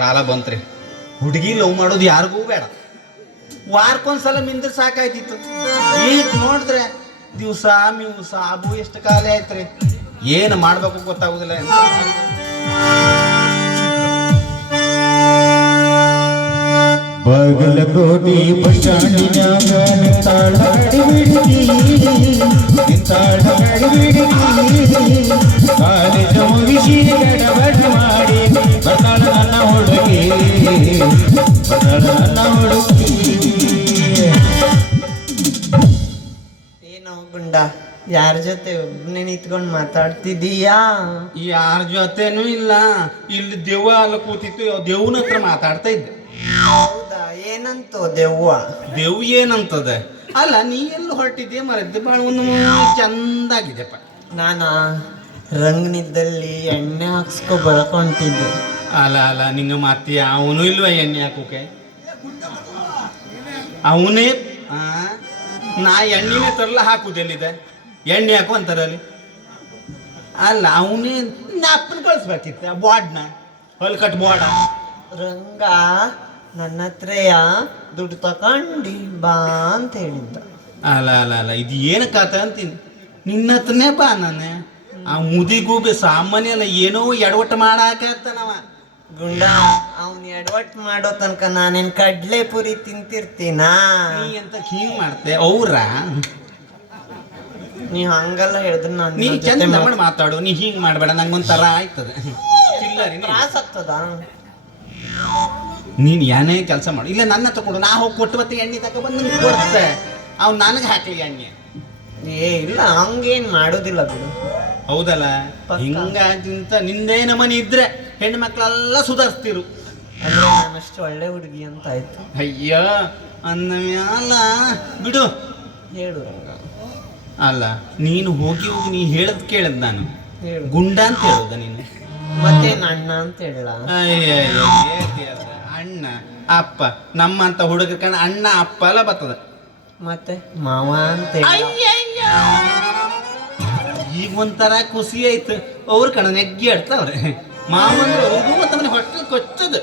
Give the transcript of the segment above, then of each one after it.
ಕಾಲ ಬಂತ್ರಿ. ಹುಡುಗಿ ಲವ್ ಮಾಡೋದು ಯಾರಿಗೂ ಬೇಡ. ವಾರಕ್ಕೊಂದ್ಸಲ ಮಿಂದ್ರೆ ಸಾಕಾಯ್ತಿತ್ತು. ಈಗ ನೋಡಿದ್ರೆ ದಿವಸ ಮ್ಯೂಸ ಅದು ಎಷ್ಟು ಕಾಲ ಆಯ್ತ್ರಿ. ಏನು ಮಾಡ್ಬೇಕು ಗೊತ್ತಾಗುದಿಲ್ಲ. ಬಾಗಲಕೋಟೆ ಬಸ್ ಸ್ಟ್ಯಾಂಡಿನ್ಯಾಗ ನಿಂತಾಳ ಹುಡುಗಿ, ನಿಂತಾಳ ಹುಡುಗಿ. ಕಾಲೇಜ ಮುಗಿಸಿ ಗಡಬಡ ಮಾಡಿ ಬರ್ತಾಳ ನನ್ನ ಹುಡುಗಿ, ಬರ್ತಾಳ ನನ್ನ ಹುಡುಗಿ. ಏನೋ ಗುಂಡ, ಯಾರ ಜೊತೆ ಒಬ್ಬನೇ ನಿಂತ್ಕೊಂಡು ಮಾತಾಡ್ತಿದೀಯಾ? ಯಾರ ಜೊತೆನೂ ಇಲ್ಲ. ಇಲ್ಲಿ ದೆವ್ವ ಅಲ್ಲ ಕೂತಿತ್ತು, ದೇವ್ನ ಹತ್ರ ಮಾತಾಡ್ತಾ ಇದ್ದೆ. ಹೌದಾ? ಏನಂತೋ ದೆವ್ವ? ದೇವ್ ಏನಂತದ? ಅಲ್ಲ, ನೀ ಎಲ್ಲಿ ಹೊರಟಿದ್ದೆ ಮರದ್ದೆ ಬಾಳ ಒಂದು ಚಂದಾಗಿದೆಪ್ಪ. ನಾನಾ ರಂಗನಿದ್ದಲ್ಲಿ ಎಣ್ಣೆ ಹಾಕ್ಸ್ಕೊ ಬರ್ಕೊಂತಿದ್ದೆ. ಅಲ್ಲ ನಿಂಗ ಮತ್ತೆ ಅವನು ಇಲ್ವ ಎಣ್ಣೆ ಹಾಕೋಕೆ? ಅವನೇ ನಾ ಎಣ್ಣೆನೇ ತರಲ್ಲ, ಹಾಕುದೆಲ್ಲಿದೆ ಎಣ್ಣೆ ಹಾಕು ಅಂತಾರಲ್ಲಿ. ಅಲ್ಲ, ಅವನೇ ಅಪ್ಪನ ಕಳಿಸ್ಬೇಕಿತ್ತ ಬಾಡ್ನ, ಹೊಲ್ಕಟ್ ಬಾಡ. ರಂಗ ನನ್ನ ಹತ್ರಯ ದುಡ್ಡು ತಕೊಂಡಿ ಬಾ ಅಂತ ಹೇಳಿದ್ದ. ಅಲ್ಲ ಇದು ಏನಕ್ಕಾತ ಅಂತೀನಿ. ನಿನ್ನ ಹತ್ರನೇ ಬಾ. ನಾನು ಆ ಮುದಿಗೂಬೆ ಸಾಮಾನ್ಯ ಅಲ್ಲ, ಏನೋ ಎಡವಟ್ಟು ಮಾಡಾಕತ್ತನವ. ಗುಂಡ, ಅವ್ನು ಎಡವಟ್ ಮಾಡೋ ತನಕ ನಾನೇನ್ ಕಡ್ಲೆ ಪುರಿ ತಿಂತಿರ್ತೀನಾ? ನೀ ಅಂತ ಹಿಂಗ್ ಮಾಡ್ತೆ ಅವ್ರ? ನೀ ಹಂಗಲ್ಲ ಹೇಳಿದ್ರೆ ನೀ ನಾನು ಚಂದ ಮಾಡಿ ಮಾತಾಡು. ನೀ ಹಿಂಗ್ ಮಾಡ್ಬೇಡ, ನಂಗೊಂಥರ ಆಯ್ತದೆ. ಚಿಲ್ಲರಿ ತ್ರಾಸ ಆಗ್ತದ. ನೀನ್ ಏನೇ ಕೆಲಸ ಮಾಡು, ಇಲ್ಲ ನನ್ನ ಹತ್ರ ಕೊಡು, ನಾ ಹೋಗಿ ಕೊಟ್ಟು ಮತ್ತೆ ಎಣ್ಣೆ ತಕ ಬಂದು ನಿಂಗೆ ಕೊಡ್ತೆ. ಅವ್ನು ನನಗೆ ಹಾಕ್ಲಿ ಎಣ್ಣೆ. ಏ ಇಲ್ಲ, ಹಂಗೇನ್ ಮಾಡೋದಿಲ್ಲ ಬಿಡು. ಹೌದಲ್ಲ? ಪಕ್ಕ. ಹಿಂಗಾಗಿಂತ ನಿಂದೇನ ಮನೆ ಇದ್ರೆ ಹೆಣ್ಣು ಮಕ್ಕಳೆಲ್ಲ ಸುಧಾರಿಸ್ತಿರು. ಅಂದ್ರೆ ನಾನಷ್ಟು ಒಳ್ಳೆ ಹುಡುಗಿ ಅಂತ ಆಯ್ತು. ಅಯ್ಯೋ ಅಂದ ಮ್ಯಾಲ ಬಿಡು. ಹೇಳು ರಂಗ. ಅಲ್ಲ, ನೀನು ಹೋಗಿ ನೀ ಹೇಳದ್ ಕೇಳದ್ ನಾನು ಹೇಳು. ಗುಂಡ ಅಂತ ಹೇಳುದ ನೀನು? ಮತ್ತೆ ಅಣ್ಣ ಅಂತ ಹೇಳ? ಅಯ್ಯಯ್ಯೋ, ಅಣ್ಣ ಅಪ್ಪ ನಮ್ಮಂತ ಹುಡುಗರ ಕಣ ಅಣ್ಣ ಅಪ್ಪ ಎಲ್ಲ ಬರ್ತದ. ಮತ್ತೆ ಮಾವ ಅಂತ ಹೇಳ? ಈಗ ಒಂಥರ ಖುಷಿ ಆಯ್ತು. ಅವ್ರ ಕಣ ನೆಗ್ಗಿ ಆಡ್ತಾವ್ರೆ. ಮಾವಂದ್ರೆ ಅವ್ರಿಗೂ ಮತ್ತೆ ಹೊಟ್ಟೆ ಕೊಚ್ಚದು.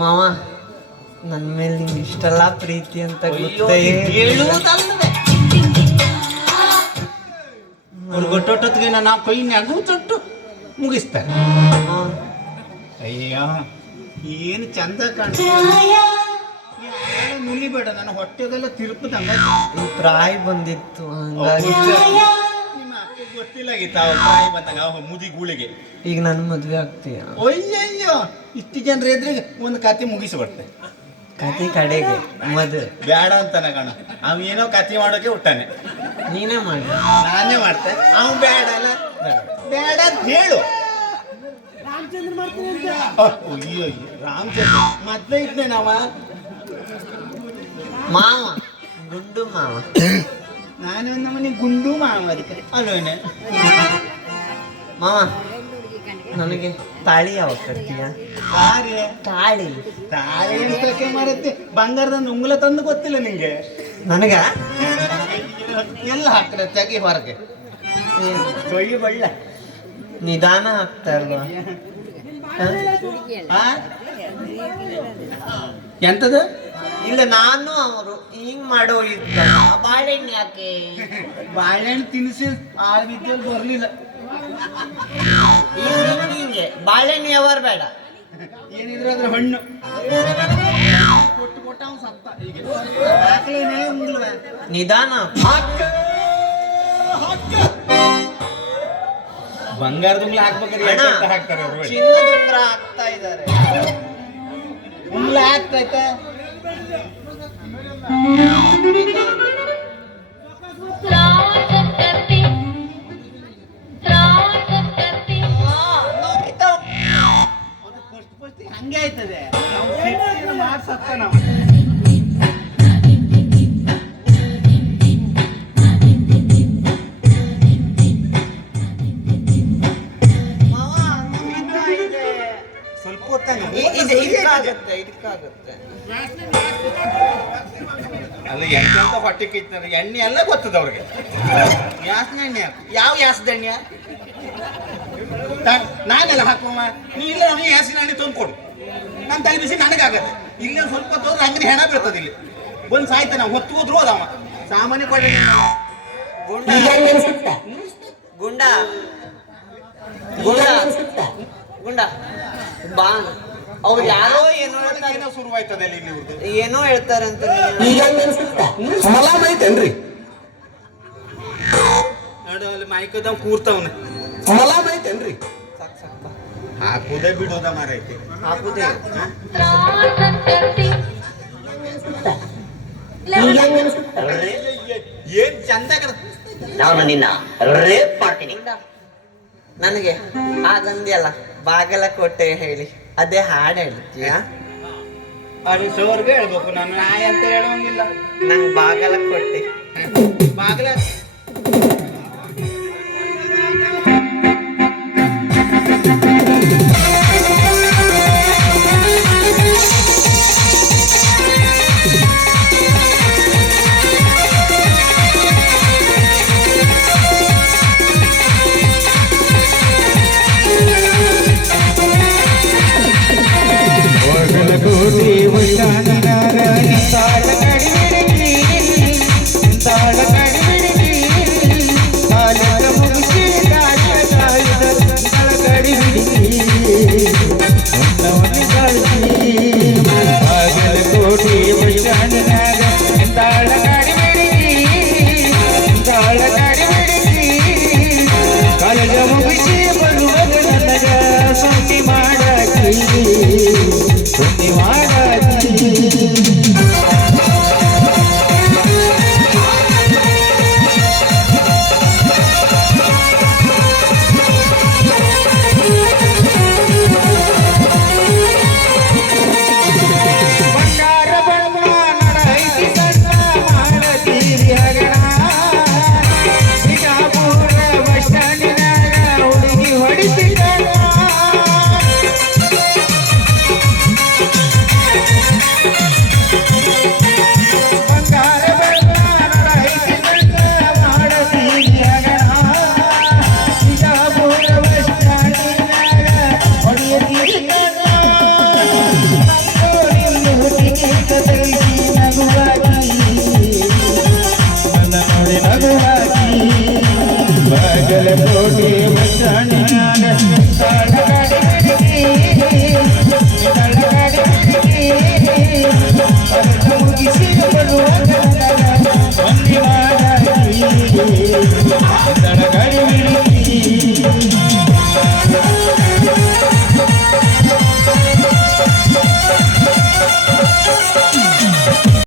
ಮಾವ, ನನ್ ಮೇಲೆ ನಿಂಗೆ ಇಷ್ಟೆಲ್ಲ ಪ್ರೀತಿ ಅಂತ ಅಯ್ಯೋ, ಗೊತ್ತೇ ಹೇಳುವುದಲ್ಲದೆ ಅವ್ರು ಗೊಟ್ಟೊಟ್ಟಿಗೆ ನಾವು ಕೈ ನಗು ತೊಟ್ಟು ಮುಗಿಸ್ತಾರೆ. ಅಯ್ಯೋ, ಏನು ಚಂದ ಕಾಣ್ತದೆ. ಮುಲಿಬೇಡ, ನನ್ನ ಹೊಟ್ಟೆಗೆಲ್ಲ ತಿರುಪದಂಗ. ಈ ಪ್ರಾಯ ಬಂದಿತ್ತು ಹಂಗಾಗಿ. ನಿಮ್ಮ ಅಕ್ಕ ಗೊತ್ತಿಲ್ಲಾಗಿತ್ತ ಪ್ರಾಯ ಬಂದಾಗ ಮುದಿ ಗೂಳಿಗೆ. ಈಗ ನನ್ ಮದ್ವೆ ಆಗ್ತೀಯ? ಅಯ್ಯಯ್ಯೋ, ಇಷ್ಟು ಜನರ ಎದುರಿಗೆ ಒಂದು ಕತೆ ಮುಗಿಸ್ಬಿಡ್ತೆ. ಕತೆ ಕಡೆಗೆ ಮದ್ವೆ ಬೇಡ ಅಂತಾನೆ ಕಣ. ಅವ ಏನೋ ಕತೆ ಮಾಡೋಕೆ ಹುಟ್ಟಾನೆ. ನೀನೇ ಮಾಡಿ. ನಾನೇ ಮಾಡ್ತೆ. ಅವ್ನು ಬೇಡ ಅಲ್ಲ, ಬೇಡ ಅಂತ ಹೇಳು. ಅಯ್ಯೋ, ರಾಮಚಂದ್ರ ಮೊದ್ಲೇ ಇದ್ನೆ ನಾವ. ಮಾವ, ಗುಂಡು ಮಾವ. ನಾನು ನಮ್ಮನೆ ಗುಂಡು ಮಾವ ಅದಕ್ಕೆ ಅಲ್ಲೋನೆ. ಮಾವ, ನನಗೆ ತಾಳಿ ಯಾವಾಗ ಕಟ್ತೀಯ? ತಾಳಿ ತಾಳಿ ಎಂತಕ್ಕೆ ಮಾರತ್ತೆ? ಬಂಗಾರದ ಉಂಗುಲ ತಂದು ಗೊತ್ತಿಲ್ಲ ನಿಂಗೆ? ನನಗ ಎಲ್ಲ ಹಾಕ್ರೆ ತೆಗಿ ಹೊರಗೆ. ಕೈ ಬಳ್ಳ ನಿಧಾನ ಆಗ್ತಾ ಇಲ್ವಾ? ಎಂತದ? ಇಲ್ಲ, ನಾನು ಅವರು ಹಿಂಗ್ ಮಾಡೋ ಇದ್ದ. ಬಾಳೆಹಣ್ಣು ಯಾಕೆ? ಬಾಳೆಹಣ್ಣು ತಿನ್ನಿಸಿ ಆ ವಿದ್ಯೆಯಲ್ಲಿ ಬರ್ಲಿಲ್ಲ. ಹಿಂಗೆ ಬಾಳೆಹಣ್ಣು ಯಾವಾರ ಬೇಡ. ಏನಿದ್ರೆ ಅದ್ರ ಹಣ್ಣು ಕೊಟ್ಟು ಕೊಟ್ಟ ಅವ್ನು ಸತ್ತ. ಹೀಗೆ ಹಾಕ್ಲೇನೇ ಉಂಗ್ಲವ. ನಿಧಾನ. ಬಂಗಾರದ ಉಂಗ್ಲ ಹಾಕ್ಬೇಕಾದ್ರೆ ಅಣ್ಣ, ಎಂತ ಹಾಕ್ತಾರೆ ಅವರು? ಚಿನ್ನದ ಉಂಗುರ ಹಾಕ್ತಾ ಇದ್ದಾರೆ. ಉಂಗ್ಲ ಹಾಕ್ತೈತೆ. ಹಂಗೆ ಆಯ್ತದೆ. ನಾವು ಮಾಡ್ಸತ್ತ ನಾವು. ಸ್ವಲ್ಪ ಇದಕ್ಕಾಗತ್ತೆ. ಅಲ್ಲ, ಎಣ್ಣೆ ಅಂತ ಹೊಟ್ಟೆ ಕಿತ್ತಾರೆ. ಎಣ್ಣೆ ಎಲ್ಲ ಗೊತ್ತದ ಅವ್ರಿಗೆ. ಯಾಸ್ನ ಎಣ್ಣೆ ಯಾವ ಯಾಸ್ದ ಎಣ್ಣೆ? ನಾನೆಲ್ಲ ಹಾಕುವ ನೀ ಇಲ್ಲ ನಮಗೆ ಹ್ಯಾಸಿನ ಹಣ್ಣಿ ತಂದು ಕೊಡು ನಾನು ತಲೆ ಬಿಸಿ ನನಗಾಗತ್ತೆ ಇಲ್ಲೇ ಸ್ವಲ್ಪ ಹೊತ್ತು ಹೋದ್ರೆ ಅಂಗಡಿ ಹೆಣ ಬೀಳ್ತದೆ ಇಲ್ಲಿ ಬಂದು ಸಾಯ್ತಾನೆ ನಾವು ಹೊತ್ತು ಹೋದ್ರು ಹೋದವ ಸಾಮಾನ್ಯ ಕೊಡ ಗುಂಡ ಗುಂಡ ಗುಂಡ ಗುಂಡ ಬಾ ಅವ್ರು ಯಾರೋ ಏನೋ ಹೇಳ್ತಾರೆ ಏನೋ ಶುರುವಾಯ್ತದೆ ಇಲ್ಲಿ ಇವ್ರದ್ದು ಏನೋ ಹೇಳ್ತಾರಂತ ಹೊಲ ಐತೇನ್ರಿ ನೋಡು ಅಲ್ಲಿ ಮೈಕದವ್ ಕೂರ್ತವನ ಹೊಲ ಐತೇನ್ರಿ ಸಾಕ್ ಸಾಕ್ ಹಾಕುದೇ ಬಿಡೋದ ಮಾರೈತಿ ಹಾಕುದೇ ಏನ್ ಚಂದ ನಾನು ನಿನ್ನ ರೇಪ್ ಮಾಡ್ತೀನಿ ನನಗೆ ಅದಂದ್ಯಲ್ಲ ಬಾಗಲಕೋಟೆ ಹೇಳಿ ಅದೇ ಹಾಡು ಹೇಳ್ತೀಯಾ ಅದು ಸೋರ್ಗೆ ಹೇಳ್ಬೇಕು ನಾನು ನಾಯಿ ಅಂತ ಹೇಳುವಂಗಿಲ್ಲ ನಂಗೆ ಬಾಗಲಕೋಟೆ ಬಾಗ್ಲ ಕೋಟಿ ಉಳ್ಳಾನಿನಾಗ ನಿಂತಾಳ ಕಡಿಬಿಡಿಗಿ ನಿಂತಾಳ ಕಡಿಬಿಡಿಗಿ ಕಾಲದ ಮುಗಿಸಿ ಕಾಲದ ನಿಂತಾಳ ಕಡಿಬಿಡಿಗಿ ಒಂದವನ್ನ ಕಳಿಸಿ ಬಾಗಲಕೋಟೆ ಉಳ್ಳಾನಿನಾಗ ನಿಂತಾಳ ಕಡಿಬಿಡಿಗಿ ನಿಂತಾಳ ಕಡಿಬಿಡಿಗಿ ಕಾಲದ ಮುಗಿಸಿ ಬರುವಾಗ ನನಗ ಸುದ್ದಿ ಮಾಡಾಕಿ ಸುದ್ದಿ ಮಾಡಾಕಿ ಬಂಗಾರ ಬಣ್ಣ ಐತಿ ಸಣ್ಣ ಮಾಡತೀರಿ ಹಗಣ ಸಿಗಾಪುರ ಬಸ್ ಸ್ಟ್ಯಾಂಡಿನಾಗ ಹುಡುಗಿ ಹೊಡಿತಿದ್ದಾಳ ಬಂಗಾರ ಬಣ್ಣ ಐತಿ ಸಣ್ಣ ಮಾಡತೀರಿ ಹಗಣ ಸಿಗಾಪುರ ಬಸ್ ಸ್ಟ್ಯಾಂಡಿನಾಗ ಹೊಡಿತಿದ್ದಾಳ ಬಾಗಲಕೋಟೆ ಬಸ್ ಸ್ಟ್ಯಾಂಡಿನಾಗ ಮುಗಿಸಿ ಬರುವಾಗ